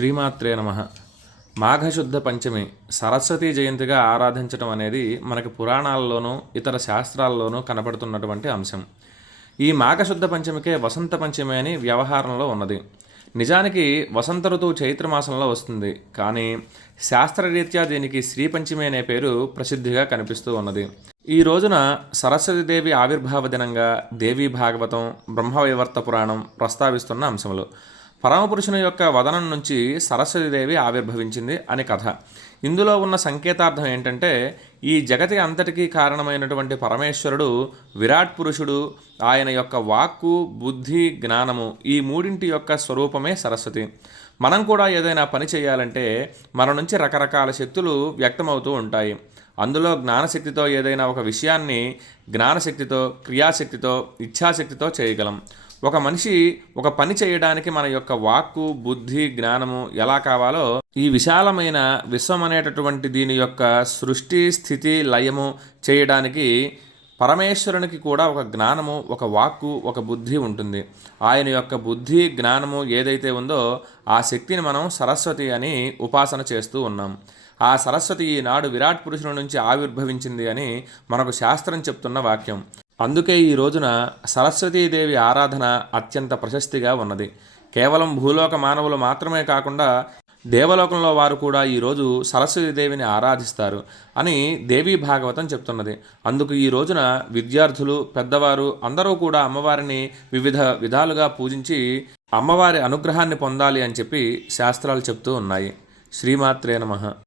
శ్రీమాత్రే నమః. మాఘశుద్ధ పంచమి సరస్వతీ జయంతిగా ఆరాధించడం అనేది మనకి పురాణాల్లోనూ ఇతర శాస్త్రాల్లోనూ కనపడుతున్నటువంటి అంశం. ఈ మాఘశుద్ధ పంచమికే వసంత పంచమి అని వ్యవహారంలో ఉన్నది. నిజానికి వసంత ఋతువు చైత్రమాసంలో వస్తుంది, కానీ శాస్త్రరీత్యా దీనికి శ్రీ పంచమి అనే పేరు ప్రసిద్ధిగా కనిపిస్తూ ఉన్నది. ఈ రోజున సరస్వతీదేవి ఆవిర్భావ దినంగా దేవీ భాగవతం, బ్రహ్మవైవర్త పురాణం ప్రస్తావిస్తున్న అంశములు. పరమపురుషుని యొక్క వదనం నుంచి సరస్వతీదేవి ఆవిర్భవించింది అని కథ. ఇందులో ఉన్న సంకేతార్థం ఏంటంటే, ఈ జగతి అంతటికీ కారణమైనటువంటి పరమేశ్వరుడు విరాట్ పురుషుడు. ఆయన యొక్క వాక్కు, బుద్ధి, జ్ఞానము ఈ మూడింటి యొక్క స్వరూపమే సరస్వతి. మనం కూడా ఏదైనా పని చేయాలంటే మన నుంచి రకరకాల శక్తులు వ్యక్తమవుతూ ఉంటాయి. అందులో జ్ఞానశక్తితో ఏదైనా ఒక విషయాన్ని జ్ఞానశక్తితో, క్రియాశక్తితో, ఇచ్ఛాశక్తితో చేయగలం. ఒక మనిషి ఒక పని చేయడానికి మన యొక్క వాక్కు, బుద్ధి, జ్ఞానము ఎలా కావాలో ఈ విశాలమైన విశ్వం అనేటటువంటి దీని యొక్క సృష్టి, స్థితి, లయము చేయడానికి పరమేశ్వరునికి కూడా ఒక జ్ఞానము, ఒక వాక్కు, ఒక బుద్ధి ఉంటుంది. ఆయన యొక్క బుద్ధి, జ్ఞానము ఏదైతే ఉందో ఆ శక్తిని మనం సరస్వతి అని ఉపాసన చేస్తూ ఉన్నాం. ఆ సరస్వతి ఈనాడు విరాట్ పురుషుల నుంచి ఆవిర్భవించింది అని మనకు శాస్త్రం చెప్తున్న వాక్యం. అందుకే ఈ రోజున సరస్వతీదేవి ఆరాధన అత్యంత ప్రశస్తిగా ఉన్నది. కేవలం భూలోక మానవులు మాత్రమే కాకుండా దేవలోకంలో వారు కూడా ఈరోజు సరస్వతీదేవిని ఆరాధిస్తారు అని దేవీ భాగవతం చెప్తున్నది. అందుకు ఈ రోజున విద్యార్థులు, పెద్దవారు అందరూ కూడా అమ్మవారిని వివిధ విధాలుగా పూజించి అమ్మవారి అనుగ్రహాన్ని పొందాలి అని చెప్పి శాస్త్రాలు చెప్తూ ఉన్నాయి. శ్రీమాత్రే నమః.